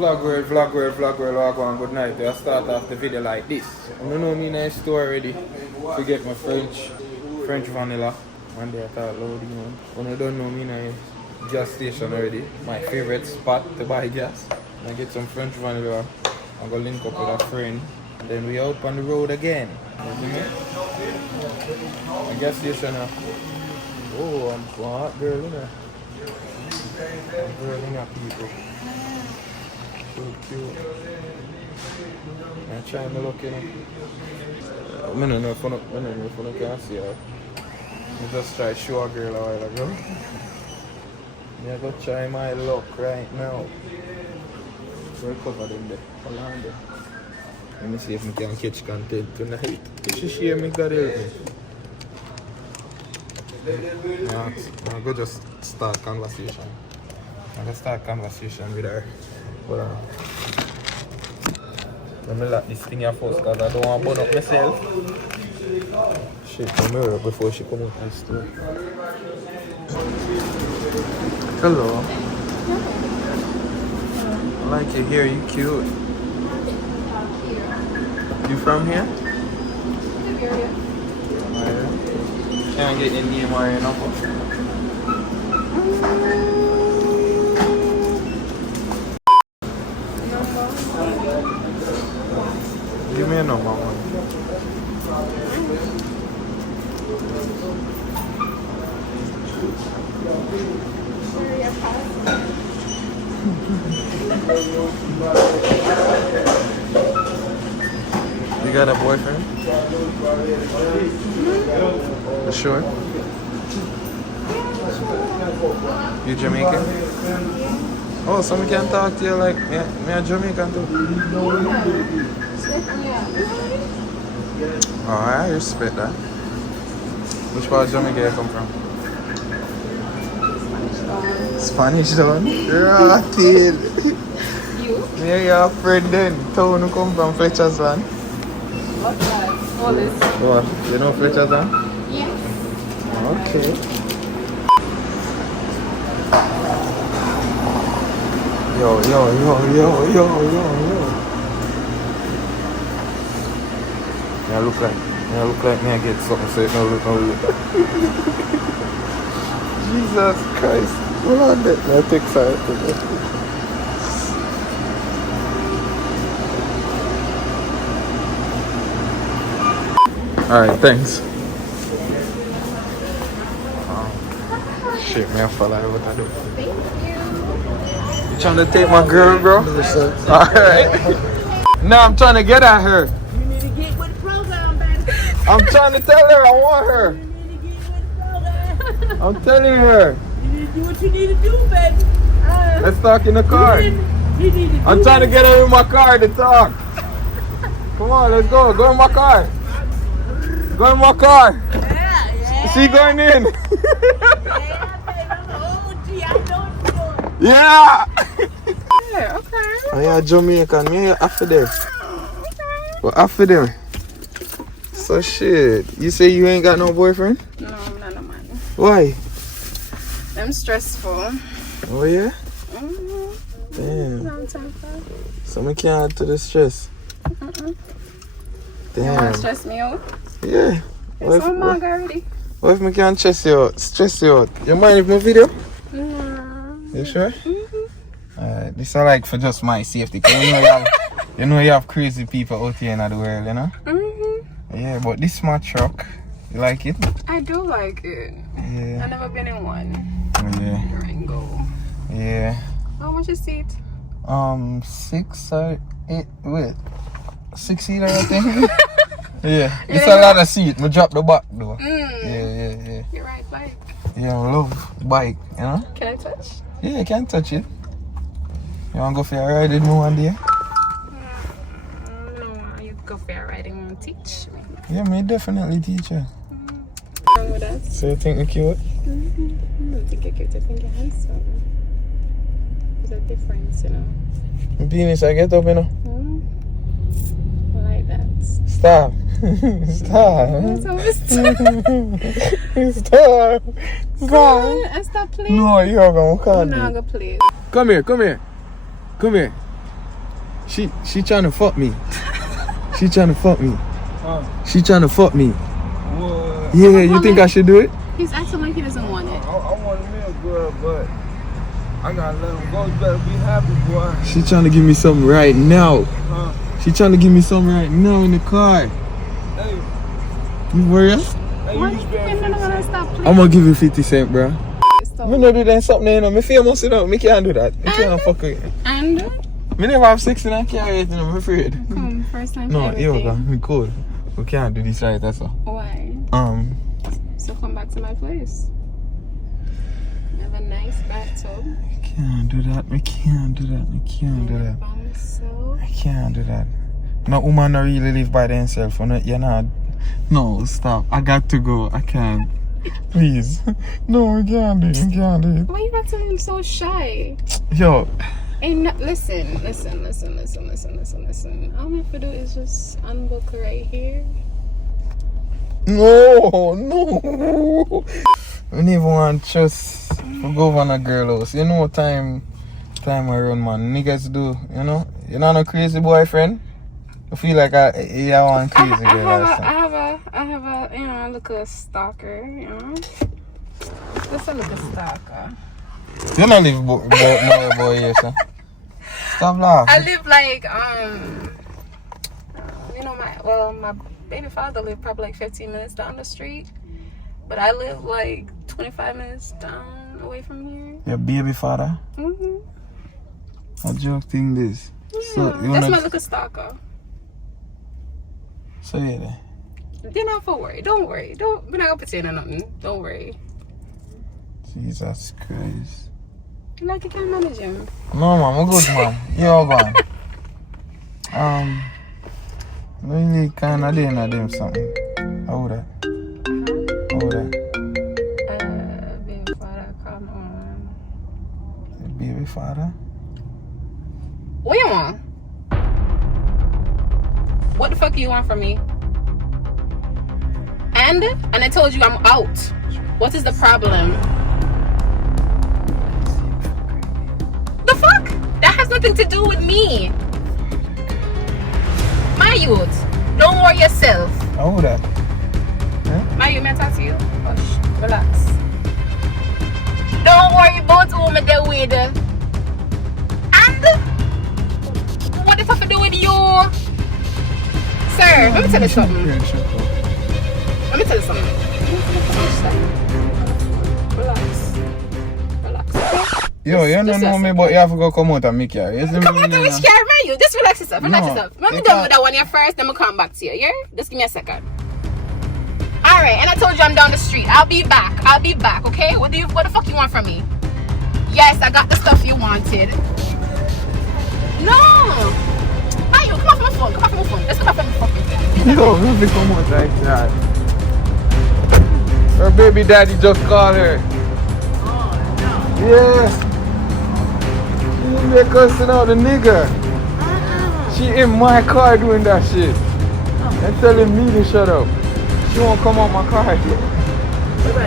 vlog world, walk on good night. I start off the video like this. You know me in the store already. Forget my French vanilla. One day I thought loud, you know. When you don't know me in a gas station already. My favorite spot to buy gas. I get some French vanilla. I'm gonna link up with a friend. Then we out on the road again. You see me? A gas station now. Oh, I'm so hot girl, you know. Girl, you know, people. So cute. I'm trying to look, you know. I don't know if I can see her. I just try to show a girl a while ago. I'm going to try my luck right now. We're covered in there. Hold on there. Let me see if I can catch content tonight. If she share me, God help me. I'm going to just start conversation. I'm going to start conversation with her. Hold on. Let me lock this thing here first because I don't want to burn up myself. Shit, the mirror before she come out of the store. Hello. I like your hair, you cute. You from here? Can't get your name or your number. Give me a number, man. You got a boyfriend? For sure. You Jamaican? Oh, someone can talk to you like me a Jamaican too. Oh, I respect that. Which part of Jamaica you come from? Spanish town? Yeah, kid. You? Yeah, your friend then. Town who come from Fletcher's Land. What's that? All this. What? You know Fletcher's Land? Yes. Okay. Yo. Yeah, look like me I get something so it don't look. Jesus Christ. Hold on there. I take side. Alright, thanks. Shit, man, I fell out. What I do? Thank you. You trying to take my girl, bro? Alright. No, I'm trying to get at her. You need to get with the program, baby. I'm trying to tell her I want her. You need to get with the program. I'm telling her. You need to do what you need to do, baby. Let's talk in the car. I'm trying to get her in my car to talk. Come on, let's go. Go in my car. Go in my car. Yeah. She going in. Yeah, baby. I'm an OG. I know what you're doing. Yeah. Yeah, okay. Oh yeah, Jamaican. Me after them. Okay. Well, after them. So shit. You say you ain't got no boyfriend? No, I'm not a man. Why? I'm stressful. Oh yeah? Mm-hmm. Damn. Long time ago. So I can't add to the stress. You want Damn. to stress me out? Yeah. It's so mug already. What if I can't stress you out? You mind if my video? No. You sure? Mm-hmm. This is like for just my safety. Cause you know you have crazy people out here in the world, you know? Mm-hmm. Yeah, but this is my truck. You like it? I do like it. Yeah. I've never been in one. Yeah. Ringo. Yeah. How much is it? 6 or 8. Wait. 6 seater, I think. Yeah. It's a lot of seat. I drop the back though. Yeah. You're right, bike. Yeah, I love bike, you know? Can I touch? Yeah, you can touch it. You want to go for a ride with me one day? No, you go for a ride and you teach me. Yeah, me definitely teach you. What's wrong with that? So you think me cute? I don't think you're cute. I think you're handsome. There's a difference, you know. My penis, I get up, you know? I like that. Stop. Stop. Stop. I stop playing. No, you're going to I'm not gonna play. Come here. She trying to fuck me. She trying to fuck me. Huh? She trying to fuck me. What? Yeah, you think I should do it? He's acting like he doesn't want it. I want a meal, girl, but I gotta let him go. You better be happy, boy. She trying to give me something right now. Huh? She trying to give me something right now in the car. Hey, You worry? hey, Why you you spend can't gonna 50 stop I'm playing? gonna give you 50 cents, bro. Stop. Me not do that something, you know. Me famous, you know. Me can't do that. Me can't fuck with it. And Me never have 16 and carry it, you know. I'm afraid. come first time. No, for here we go. everything. Me cool. We can't do this right, that's all. Why? So come back to my place. You have a nice bathtub. Can't do that. Me can't do that. Me can't do that. By myself. I can't do that. No woman not really live by themselves. You're not. No, stop. I got to go. I can't. Please. No, I can't do it. I can't do it. Why you acting so shy? Yo, And listen. All we have to do is just unbook right here. no. We never want to just go over on a girl house. You know what time I run, man. Niggas do, you know? You're not a crazy boyfriend? I feel like I want crazy girl or something. I have a, you know, look a stalker, you know. Just a little stalker. You don't live boy here, sir. Stop laughing. I live like, you know, my baby father lived probably like 15 minutes down the street. But I live like 25 minutes down away from here. Your baby father? Mm-hmm. A joke thing this. Yeah, So, you that's wanna... my little stalker. So yeah then. You're not for worry. Don't worry. We're not gonna pretend or nothing. Don't worry. Jesus Christ. Like you can't manage him. No man, I'm good man. You're gone. Really kinda doing them something. How that? How that? Baby father, come on. The baby father? What you want? What the fuck do you want from me? And I told you I'm out. What is the problem? The fuck? That has nothing to do with me. My youth, don't worry yourself. How that? My youth, may I talk to you? Hush, relax. Don't worry about who me there with. And what the fuck to do with you? Sir, let me tell you something. Let me tell you something. Relax. Yo, you don't know me, but you have to go come out and make it. Come on, to which car, man, you? Just relax yourself, relax yourself. Let me done with that one here first, then we'll come back to you, yeah? Just give me a second. Alright, and I told you I'm down the street. I'll be back, okay? What the fuck you want from me? Yes, I got the stuff you wanted. No! Ayo, come off my phone, Let's come off my phone. No, let me come out like that. Her baby daddy just called her. Oh, no. Yeah. She cussing out the nigga. She in my car doing that shit. And telling me to shut up. She won't come out my car. What?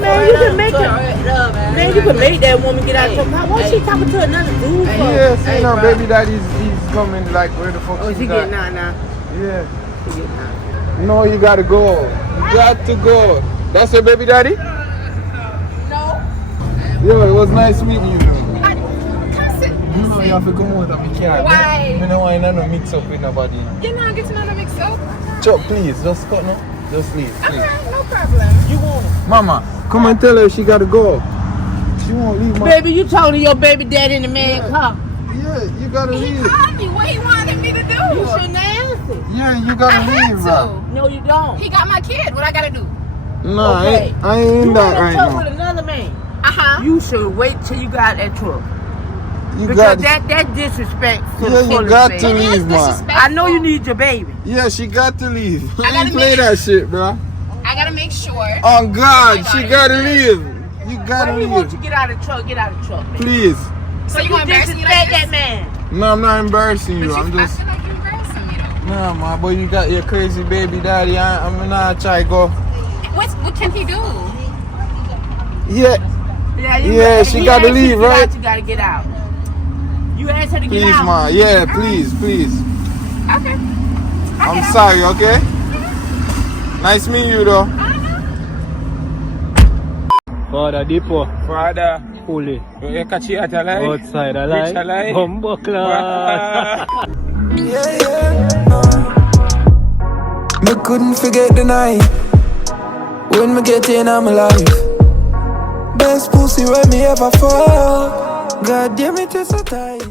Man, you can make man, you can make that woman get out your car. Why she talking to another dude for? Yeah, see now, baby daddy's he's coming like where the fuck Oh, she getting out now. Yeah. She getting out. No, you gotta go. You got to go. That's your baby daddy? No. Yo, it was nice meeting you. You know you have to come out of my car. Why? You know I don't mix up with nobody. You're not getting on the mix up? Chuck, please, just cut now. Just leave, please. Alright, no problem. You won't. Mama, come and tell her she gotta go. She won't leave, Baby, you talking to your baby daddy in the man car. Yeah, you gotta He leave. called me. What he wanted me to do? You shouldn't answer. Yeah, you gotta I had leave, bro. to. No, you don't. He got my kid. What I gotta do? Nah, Okay. I ain't in You that wanna right talk now. with another man. You You should wait till you got that truck. You Because got that disrespect to Yeah, the you fullest got man. to leave, man. I know you need your baby. Yeah, she got to leave. I gotta ain't play make- that shit, bro. I gotta make sure. Oh God, my she God. gotta leave. You gotta Why he want you leave. to get out of the truck? Get out of the truck, man. Please. So you You gonna embarrass me disrespect like that this? man. No, I'm not embarrassing you. I'm I just feel like you're embarrassing me though. Nah, man, boy, you got your crazy baby daddy. I'm not try to go. What can he do? Yeah, Yeah, Yeah, she he gotta asked you leave, to get right? out, you gotta get out. You asked her to get Please, out. ma. Yeah, please. Okay. I'm sorry, okay? Nice meeting you, though. Father Depot, Father, fully you catch it at a lie? outside a lie, Rich a lie? bumbo class. Me couldn't forget the night when me get in on my life. Best pussy when me ever fall. God damn it, it's so tight.